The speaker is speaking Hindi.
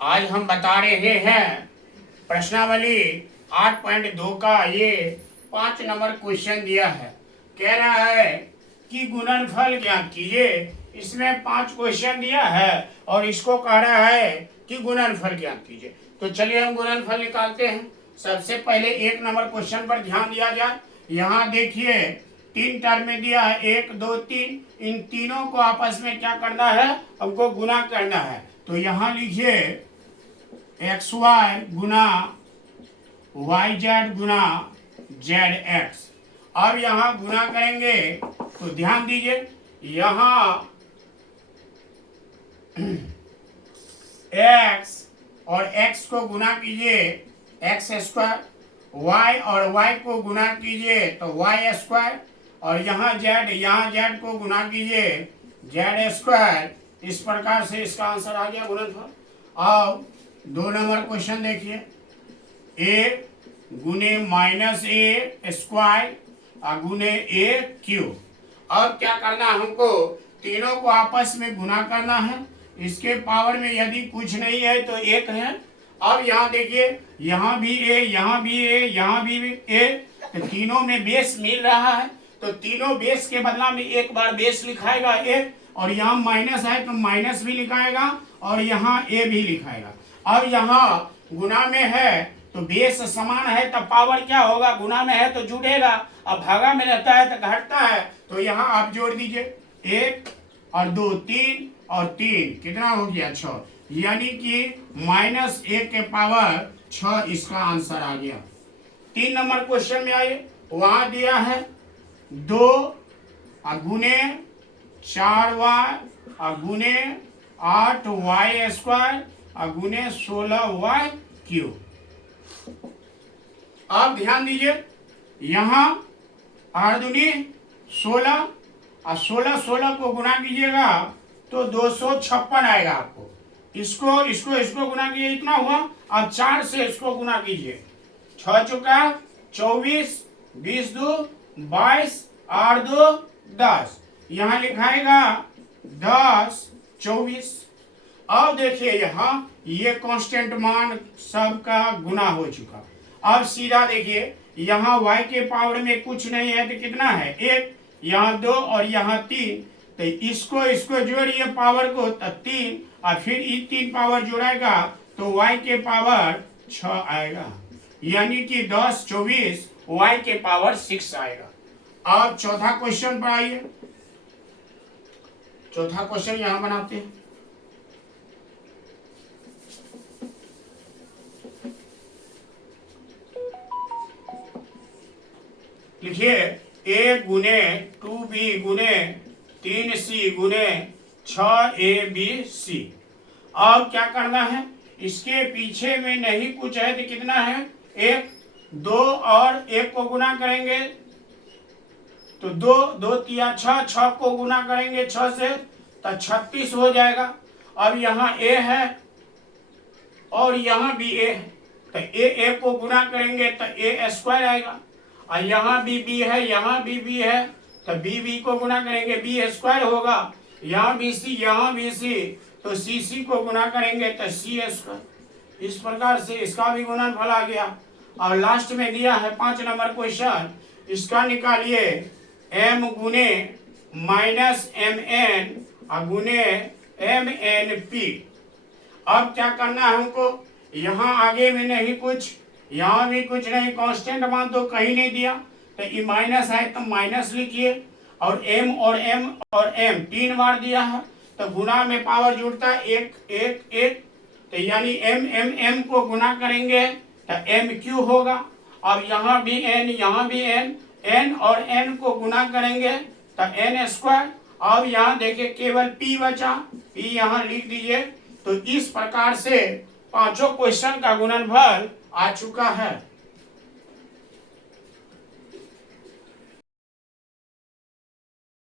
आज हम बता रहे हैं प्रश्नावली 8.2 का ये 5 नंबर क्वेश्चन दिया है। कह रहा है कि गुणनफल ज्ञात कीजिए। इसमें 5 क्वेश्चन दिया है और इसको कह रहा है कि गुणनफल ज्ञात कीजिए। तो चलिए हम गुणनफल निकालते हैं। सबसे पहले 1 नंबर क्वेश्चन पर ध्यान दिया जाए। यहाँ देखिए 3 टर्म में दिया है 1 2 3। इन तीनों को आपस में क्या करना है, हमको गुना करना है। तो यहाँ लिखिए एक्स वाई गुना वाई जेड गुना जेड एक्स। अब यहाँ गुना करेंगे तो ध्यान दीजिए, यहाँ x और x को गुना कीजिए एक्स स्क्वायर, y और y को गुना कीजिए तो वाई स्क्वायर, और यहाँ z को गुना कीजिए जेड स्क्वायर। इस प्रकार से इसका आंसर आ गया गुणनफल। अब 2 नंबर क्वेश्चन देखिए, a गुने माइनस ए स्क्वायर गुने ए क्यूब। अब क्या करना है, हमको तीनों को आपस में गुना करना है। इसके पावर में यदि कुछ नहीं है तो 1 है। अब यहाँ देखिए, यहाँ भी ए, यहाँ भी ए, यहाँ भी ए, तो तीनों में बेस मिल रहा है। तो तीनों बेस के बदला में एक बार बेस लिखाएगा 1, और यहाँ माइनस है तो माइनस भी लिखाएगा, और यहाँ ए भी लिखाएगा। अब यहाँ गुना में है तो बेस समान है तो पावर क्या होगा, गुना में है तो जुड़ेगा, अब भागा में रहता है तो घटता है। तो यहाँ आप जोड़ दीजिए 1 और 2 3 और 3 कितना हो गया 6, यानी कि -1 के पावर 6 इसका आंसर आ गया। 3 नंबर क्वेश्चन में आइए, वहां दिया है 2 गुने 4y गुने 8y स्क्वायर गुने 16y क्यूब। अब ध्यान दीजिए, यहाँ 8 दूनी 16 और 16 को गुना कीजिएगा तो 256 आएगा आपको। इसको गुना कीजिए, इतना हुआ। अब 4 से इसको गुना कीजिए, 6 चुका 24, 20 2 22, 8 2 10, यहाँ लिखाएगा 10 24। अब देखिए यहाँ ये कांस्टेंट मान सबका गुना हो चुका। अब सीधा देखिए, यहाँ y के पावर में कुछ नहीं है तो कितना है 1, यहाँ 2 और यहाँ 3, तो इसको जोड़िए पावर को तो 3, और फिर ये 3 पावर जोड़ेगा तो y के पावर 6 आएगा, यानी कि 10 24 y के पावर 6 आएगा। अब चौथा क्वेश्चन पर आइए। चौथा क्वेश्चन यहाँ बनाते हैं। लिखिए a गुने 2b गुने 3c गुने 6abc। अब क्या करना है, इसके पीछे में नहीं कुछ है तो कितना है 1, 2 और 1 को गुना करेंगे तो 2 2 3 6 को गुना करेंगे 6 से तो 36 हो जाएगा। अब यहाँ a है और यहाँ भी a है, तो a को गुना करेंगे तो a स्क्वायर आएगा, और यहाँ भी b है, यहाँ भी b है, तो b को गुना करेंगे b स्क्वायर होगा। यहाँ भी c, यहाँ भी c, तो c को गुना करेंगे तो c स्क्वायर। इस प्रकार से इसका भी गुणनफल आ गया। और लास्ट में दिया है 5 नंबर क्वेश्चन, इसका निकालिए m गुने -mn गुने mnp। अब क्या करना है हमको, यहाँ आगे में नहीं कुछ, यहाँ भी कुछ नहीं, कांस्टेंट मान तो कहीं नहीं दिया, तो ये माइनस है तो माइनस लिखिए, और m और m और m 3 बार दिया है तो गुना में पावर जुड़ता है 1 1 1, तो यानी m को गुना करेंगे तो mq होगा। अब यहाँ भी n, यहाँ भी n और n को गुना करेंगे तो n स्क्वायर। अब यहाँ देखिए केवल p बचा, p यहाँ लिख दीजिए। तो इस प्रकार से 5 क्वेश्चन का गुणनफल आ चुका है।